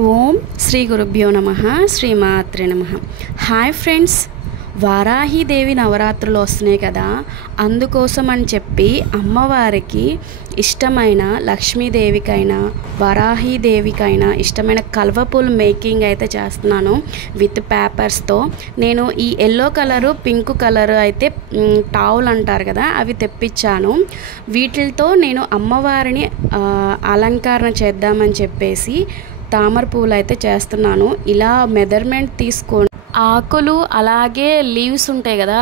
ఓం శ్రీ గురుభ్యో నమః శ్రీమాత్రే నమః. హాయ్ ఫ్రెండ్స్, వారాహీదేవి నవరాత్రులు వస్తున్నాయి కదా, అందుకోసం అని చెప్పి అమ్మవారికి ఇష్టమైన లక్ష్మీదేవికైనా వారాహీదేవికైనా ఇష్టమైన కల్వపూలు మేకింగ్ అయితే చేస్తున్నాను విత్ పేపర్స్తో. నేను ఈ ఎల్లో కలరు పింక్ కలరు అయితే టావుల్ అంటారు కదా, అవి తెప్పించాను. వీటితో నేను అమ్మవారిని అలంకరణ చేద్దామని చెప్పేసి తామర పువ్వులు అయితే చేస్తున్నాను. ఇలా మెజర్మెంట్ తీసుకొని ఆకులు అలాగే లీవ్స్ ఉంటాయి కదా,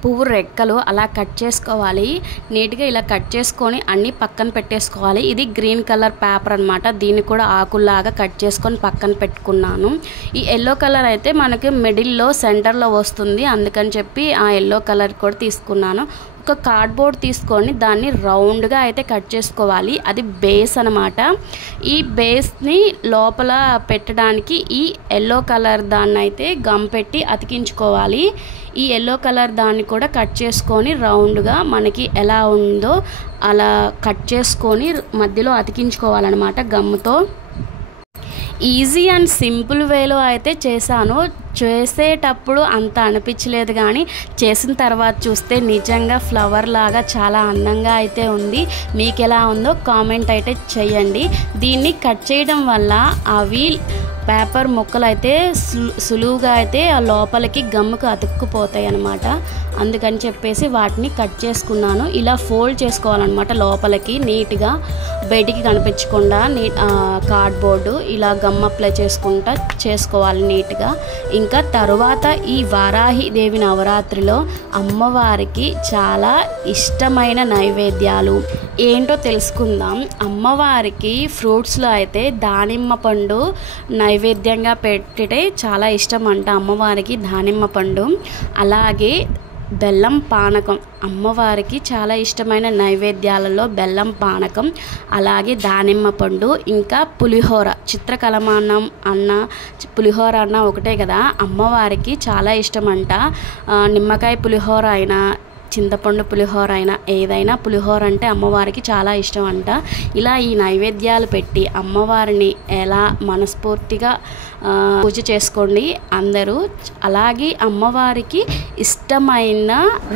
పువ్వు రెక్కలు అలా కట్ చేసుకోవాలి. నీట్గా ఇలా కట్ చేసుకొని అన్నీ పక్కన పెట్టేసుకోవాలి. ఇది గ్రీన్ కలర్ పేపర్ అనమాట. దీన్ని కూడా ఆకుల్లాగా కట్ చేసుకొని పక్కన పెట్టుకున్నాను. ఈ ఎల్లో కలర్ అయితే మనకి మిడిల్లో సెంటర్లో వస్తుంది, అందుకని చెప్పి ఆ ఎల్లో కలర్ కూడా తీసుకున్నాను. ఒక కార్డ్బోర్డ్ తీసుకొని దాన్ని రౌండ్గా అయితే కట్ చేసుకోవాలి. అది బేస్ అనమాట. ఈ బేస్ని లోపల పెట్టడానికి ఈ ఎల్లో కలర్ దాన్ని అయితే గమ్ పెట్టి అతికించుకోవాలి. ఈ ఎల్లో కలర్ దాన్ని కూడా కట్ చేసుకొని రౌండ్గా మనకి ఎలా ఉందో అలా కట్ చేసుకొని మధ్యలో అతికించుకోవాలన్నమాట గమ్ముతో. ఈజీ అండ్ సింపుల్ వేలో అయితే చేశాను. చేసేటప్పుడు అంత అనిపించలేదు, కానీ చేసిన తర్వాత చూస్తే నిజంగా ఫ్లవర్ లాగా చాలా అందంగా అయితే ఉంది. మీకు ఎలా ఉందో కామెంట్ అయితే చేయండి. దీన్ని కట్ చేయడం వల్ల అవి పేపర్ ముక్కలు అయితే సులువుగా అయితే ఆ లోపలికి గమ్ముకు అతుక్కుపోతాయి అన్నమాట. అందుకని చెప్పేసి వాటిని కట్ చేసుకున్నాను. ఇలా ఫోల్డ్ చేసుకోవాలన్నమాట లోపలికి, నీట్గా బయటికి కనిపించకుండా కార్డ్బోర్డు ఇలా గమ్ అప్లై చేసుకుంటా చేసుకోవాలి నీట్గా. ఇంకా తరువాత ఈ వారాహీదేవి నవరాత్రిలో అమ్మవారికి చాలా ఇష్టమైన నైవేద్యాలు ఏంటో తెలుసుకుందాం. అమ్మవారికి ఫ్రూట్స్లో అయితే దానిమ్మ పండు నైవేద్యంగా పెట్టితే చాలా ఇష్టం అంట అమ్మవారికి. దానిమ్మ పండు అలాగే బెల్లం పానకం అమ్మవారికి చాలా ఇష్టమైన నైవేద్యాలలో బెల్లం పానకం, అలాగే దానిమ్మ పండు, ఇంకా పులిహోర. చిత్రకలమాన్నం అన్న పులిహోర అన్న ఒకటే కదా, అమ్మవారికి చాలా ఇష్టం అంట. నిమ్మకాయ పులిహోర అయినా చింతపండు పులిహోర అయినా ఏదైనా పులిహోర అంటే అమ్మవారికి చాలా ఇష్టం అంట. ఇలా ఈ నైవేద్యాలు పెట్టి అమ్మవారిని ఎలా మనస్ఫూర్తిగా పూజ చేసుకోండి అందరూ. అలాగే అమ్మవారికి ఇష్టమైన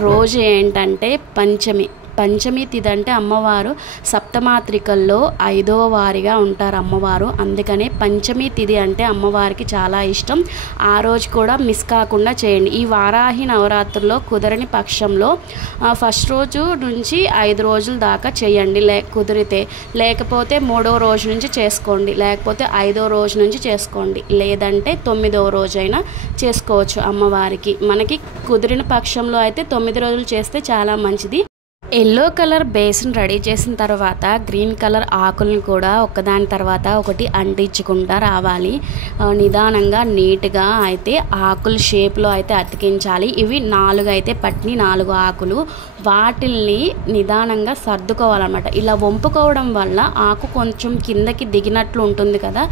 రోజు ఏంటంటే పంచమి తిథి. అంటే అమ్మవారు సప్తమాత్రికల్లో 5వ వారిగా ఉంటారు అమ్మవారు, అందుకనే పంచమి తిథి అంటే అమ్మవారికి చాలా ఇష్టం. ఆ రోజు కూడా మిస్ కాకుండా చేయండి. ఈ వారాహి నవరాత్రుల్లో కుదరని పక్షంలో ఫస్ట్ రోజు నుంచి 5 రోజుల దాకా చేయండి కుదిరితే. లేకపోతే 3వ రోజు నుంచి చేసుకోండి, లేకపోతే 5వ రోజు నుంచి చేసుకోండి, లేదంటే 9వ రోజైనా చేసుకోవచ్చు అమ్మవారికి. మనకి కుదిరిన పక్షంలో అయితే 9 రోజులు చేస్తే చాలా మంచిది. ఎల్లో కలర్ బేస్ని రెడీ చేసిన తర్వాత గ్రీన్ కలర్ ఆకులను కూడా ఒకదాని తర్వాత ఒకటి అంటించుకుంటా రావాలి. నిదానంగా నీట్గా అయితే ఆకుల షేప్లో అయితే అతికించాలి. ఇవి 4 అయితే పట్టిని 4 ఆకులు, వాటిల్ని నిదానంగా సర్దుకోవాలన్నమాట. ఇలా వంపుకోవడం వల్ల ఆకు కొంచెం కిందకి దిగినట్లు ఉంటుంది కదా,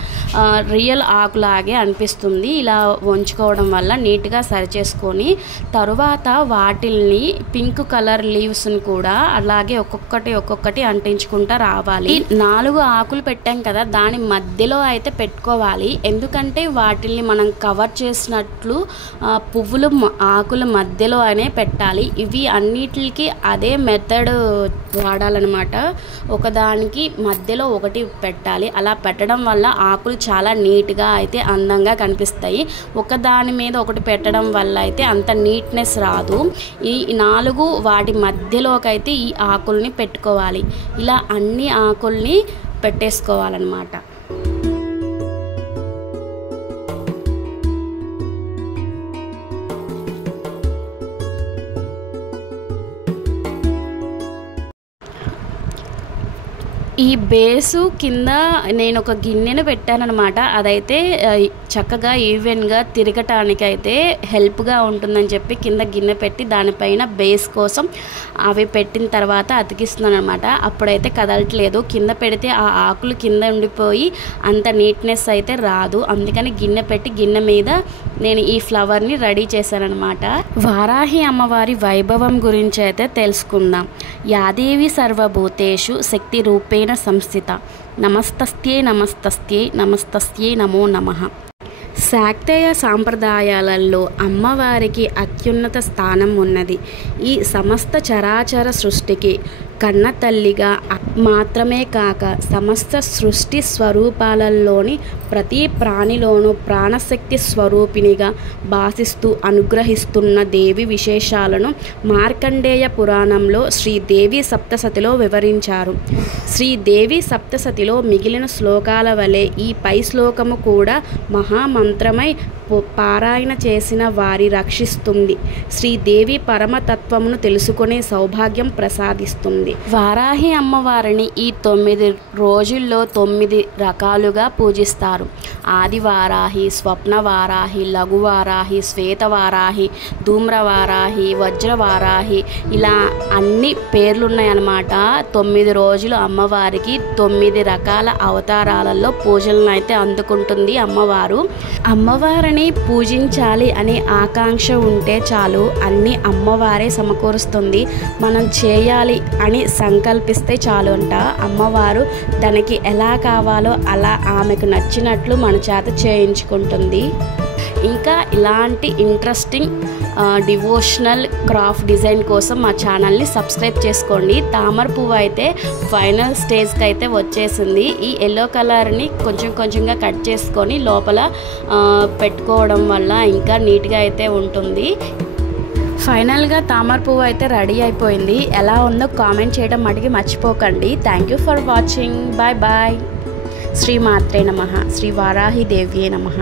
రియల్ ఆకులాగే అనిపిస్తుంది. ఇలా వంచుకోవడం వల్ల నీట్గా సరిచేసుకొని తరువాత వాటిల్ని పింక్ కలర్ లీవ్స్ని కూడా అలాగే ఒక్కొక్కటి అంటించుకుంటా రావాలి. 4 ఆకులు పెట్టాం కదా, దాని మధ్యలో అయితే పెట్టుకోవాలి. ఎందుకంటే వాటిల్ని మనం కవర్ చేసినట్లు పువ్వులు ఆకుల మధ్యలో అనే పెట్టాలి. ఇవి అన్నిటికి అదే మెథడ్ వాడాలన్నమాట. ఒకదానికి మధ్యలో ఒకటి పెట్టాలి. అలా పెట్టడం వల్ల ఆకులు చాలా నీట్గా అయితే అందంగా కనిపిస్తాయి. ఒకదాని మీద ఒకటి పెట్టడం వల్ల అయితే అంత నీట్నెస్ రాదు. ఈ 4 వాటి మధ్యలోకి అయితే ఈ ఆకుల్ని పెట్టుకోవాలి. ఇలా అన్ని ఆకుల్ని పెట్టేసుకోవాలన్నమాట. ఈ బేసు కింద నేను ఒక గిన్నెను పెట్టానన్నమాట. అదైతే చక్కగా ఈవెన్గా తిరగటానికి అయితే హెల్ప్గా ఉంటుందని చెప్పి కింద గిన్నె పెట్టి దానిపైన బేస్ కోసం అవి పెట్టిన తర్వాత అతికిస్తున్నాను అనమాట. అప్పుడైతే కదలట్లేదు. కింద పెడితే ఆ ఆకులు కింద ఉండిపోయి అంత నీట్నెస్ అయితే రాదు. అందుకని గిన్నె పెట్టి గిన్నె మీద నేను ఈ ఫ్లవర్ని రెడీ చేశానన్నమాట. వారాహి అమ్మవారి వైభవం గురించి అయితే తెలుసుకుందాం. యాదేవి సర్వభూతేషు శక్తి రూపేణ సంస్థిత నమస్తస్యై నమస్తస్యై నమస్తస్యై నమో నమః. శాక్తేయ సాంప్రదాయాలలో అమ్మవారికి అత్యున్నత స్థానం ఉన్నది. ఈ సమస్త చరాచర సృష్టికి కన్న తల్లిగా మాత్రమే కాక సమస్త సృష్టి స్వరూపాలలోని ప్రతి ప్రాణిలోనూ ప్రాణశక్తి స్వరూపిణిగా భాసిస్తూ అనుగ్రహిస్తున్న దేవి విశేషాలను మార్కండేయ పురాణంలో శ్రీదేవి సప్తసతిలో వివరించారు. శ్రీదేవి సప్తసతిలో మిగిలిన శ్లోకాల వలె ఈ పై శ్లోకము కూడా మహామంత్రమై పారాయణ చేసిన వారి రక్షిస్తుంది. శ్రీదేవి పరమతత్వమును తెలుసుకునే సౌభాగ్యం ప్రసాదిస్తుంది. వారాహి అమ్మవారిని ఈ 9 రోజుల్లో 9 రకాలుగా పూజిస్తారు. ఆదివారాహి, స్వప్నవారాహి, లఘువారాహి, శ్వేతవారాహి, ధూమ్రవారాహి, వజ్రవారాహి, ఇలా అన్ని పేర్లున్నాయన్నమాట. 9 రోజులు అమ్మవారికి 9 రకాల అవతారాలలో పూజలను అయితే అందుకుంటుంది అమ్మవారు. అమ్మవారిని పూజించాలి అనే ఆకాంక్ష ఉంటే చాలు, అన్ని అమ్మవారే సమకూరుస్తుంది. మనం చేయాలి అని సంకల్పిస్తే చాలు అంట. అమ్మవారు తనకి ఎలా కావాలో అలా ఆమెకు నచ్చినట్లు మన చేత చేయించుకుంటుంది. ఇంకా ఇలాంటి ఇంట్రెస్టింగ్ డివోషనల్ క్రాఫ్ట్ డిజైన్ కోసం మా ఛానల్ని సబ్స్క్రైబ్ చేసుకోండి. తామర పువ్వు అయితే ఫైనల్ స్టేజ్కి అయితే వచ్చేసింది. ఈ ఎల్లో కలర్ని కొంచెం కొంచెంగా కట్ చేసుకొని లోపల పెట్టుకోవడం వల్ల ఇంకా నీట్గా అయితే ఉంటుంది. ఫైనల్గా తామర పువ్వు అయితే రెడీ అయిపోయింది. ఎలా ఉందో కామెంట్ చేయడం మటుకి మర్చిపోకండి. Thank you for watching. Bye bye. శ్రీమాత్రే నమః. శ్రీ వారాహి దేవ్యే నమః.